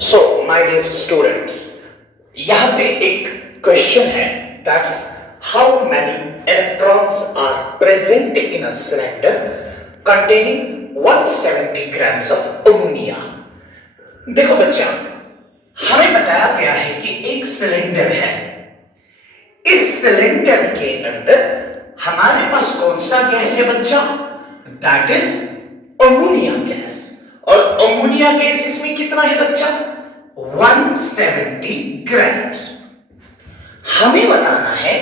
So my dear students, यहां पे एक क्वेश्चन है, that's how many electrons are present in a cylinder containing 170 grams of ammonia. देखो बच्चा, हमें बताया गया है कि एक सिलेंडर है। इस सिलेंडर के अंदर हमारे पास कौन सा गैस है बच्चा? That is ammonia gas. और अमोनिया गैस इसमें कितना है बच्चा? 170 ग्राम्स। हमें बताना है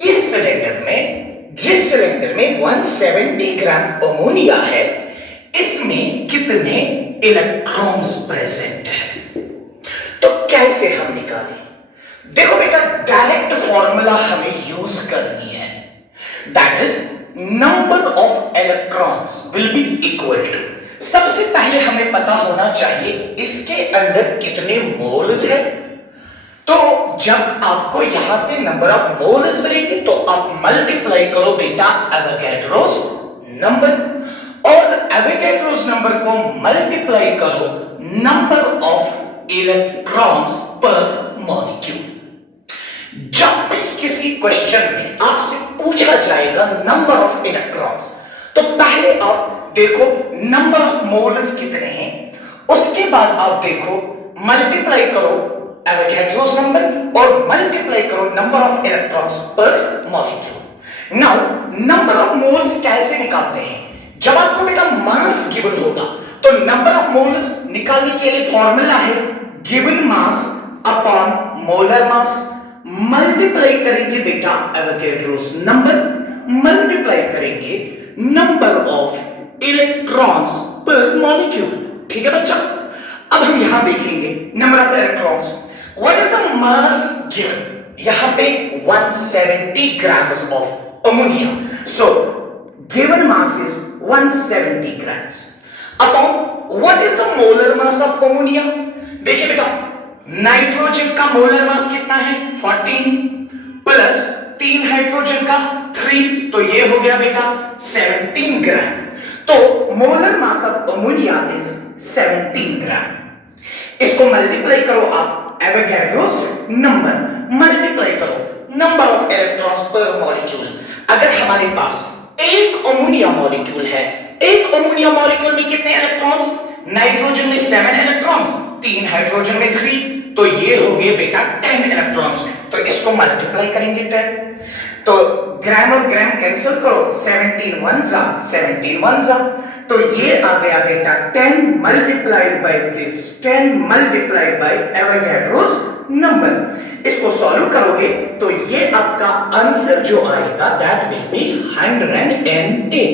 इस सिलेंडर में, जिस सिलेंडर में 170 ग्राम अमोनिया है, इसमें कितने इलेक्ट्रॉन्स प्रेजेंट है। तो कैसे हम निकालें? देखो बेटा, डायरेक्ट फॉर्मूला हमें यूज करनी है, that is number of electrons will be equal to, सबसे पहले हमें पता होना चाहिए इसके अंदर कितने मोल्स है। तो जब आपको यहां से नंबर ऑफ मोल्स मिलेगी तो आप मल्टीप्लाई करो बेटा एवोगैड्रोस नंबर, और एवोगैड्रोस नंबर को मल्टीप्लाई करो नंबर ऑफ इलेक्ट्रॉन्स पर मॉलिक्यूल। जब भी किसी क्वेश्चन में आपसे पूछा जाएगा नंबर ऑफ इलेक्ट्रॉन्स, तो पहले आप देखो नंबर ऑफ मोल्स कितने हैं, उसके बाद आप देखो मल्टीप्लाई करो एवोगैड्रोस नंबर और मल्टीप्लाई करो नंबर ऑफ इलेक्ट्रॉन्स पर molecule. Now number of moles कैसे निकालते हैं? जब आपको बेटा मास गिवन होगा तो नंबर ऑफ मोल्स निकालने के लिए फॉर्मूला है given mass upon molar mass, multiply करेंगे बेटा एवोगैड्रोस नंबर, मल्टीप्लाई करेंगे नंबर ऑफ इलेक्ट्रॉन्स पर मॉलिक्यूल। ठीक है बच्चा, अब हम यहां देखेंगे number of electrons. What is the mass given? यहां पे 170 grams of ammonia, so given mass is 170 grams upon what is the molar mass of ammonia? देखिए बेटा, नाइट्रोजन का मोलर मास कितना है? 14 प्लस 3 हाइड्रोजन का 3, तो ये हो गया बेटा 17 ग्राम। तो molar mass of ammonia is 17 ग्राम। इसको मल्टीप्लाई करो आप एवोगैड्रोस नंबर, मल्टीप्लाई करो नंबर ऑफ इलेक्ट्रॉन्स पर मॉलिक्यूल। अगर हमारे पास एक अमोनिया मॉलिक्यूल है, एक अमोनिया मॉलिक्यूल में कितने इलेक्ट्रॉन्स? नाइट्रोजन में 7 इलेक्ट्रॉन्स, 3 हाइड्रोजन में 3, तो ये हो गए बेटा 10 इलेक्ट्रॉन्स। तो इसको मल्टीप्लाई करेंगे 10, तो ग्राम और ग्राम कैंसिल करो, 17 1 जा, तो ये आ गया बेटा 10 multiplied by this, 10 multiplied by Avogadro's number. इसको सॉल्व करोगे तो ये आपका आंसर जो आएगा दैट विल बी 100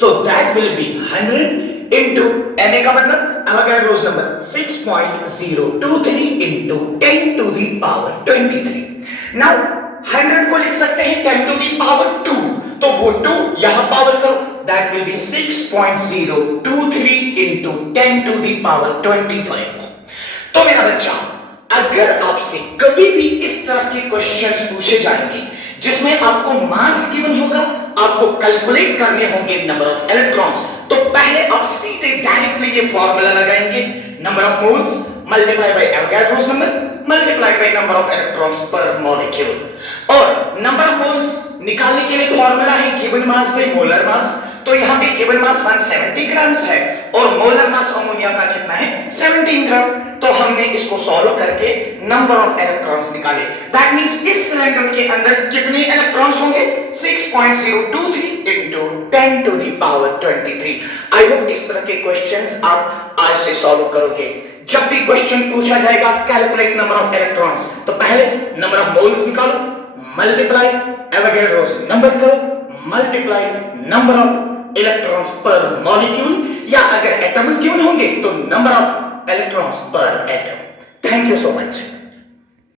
तो that will be 100 into Na का मतलब Avogadro's number 6.023 into 10 to the power 23। Now 100 को लिख सकते हैं 10 टू द पावर 2, तो वो 2 यहां पावर करो, that will be 6.023 into 10 to the power 25। तो मेरा बच्चा, अगर आपसे कभी भी इस तरह के क्वेश्चंस पूछे जाएंगे जिसमें आपको मास गिवन होगा, आपको कैलकुलेट करने होंगे नंबर ऑफ इलेक्ट्रॉन्स, तो पहले आप सीधे डायरेक्टली ये फार्मूला लगाएंगे, number of moles multiply by Avogadro's number multiply by number of electrons पर मॉलिक्यूल। और नंबर ऑफ मोल्स निकालने के लिए फार्मूला है given mass by molar mass. तो यहां पे गिवन मास 170 ग्राम्स है और मोलर मास अमोनिया का कितना है? 17 ग्राम। तो हमने इसको सॉल्व करके नंबर ऑफ इलेक्ट्रॉन्स निकाले, दैट मींस इस सिलेंडर के अंदर कितने इलेक्ट्रॉन्स होंगे? 6.023 into 10 to the power 23। I hope इस तरह के क्वेश्चंस आप आज से सॉल्व करोगे। जब भी क्वेश्चन पूछा जाएगा कैलकुलेट नंबर ऑफ इलेक्ट्रॉन्स, तो पहले नंबर ऑफ मोल्स निकालो, मल्टीप्लाई एवोगैड्रोस नंबर करो, मल्टीप्लाई नंबर ऑफ इलेक्ट्रॉन्स पर मॉलिक्यूल, या अगर एटम्स गिवन होंगे तो नंबर ऑफ इलेक्ट्रॉन्स पर atom. Thank you so much.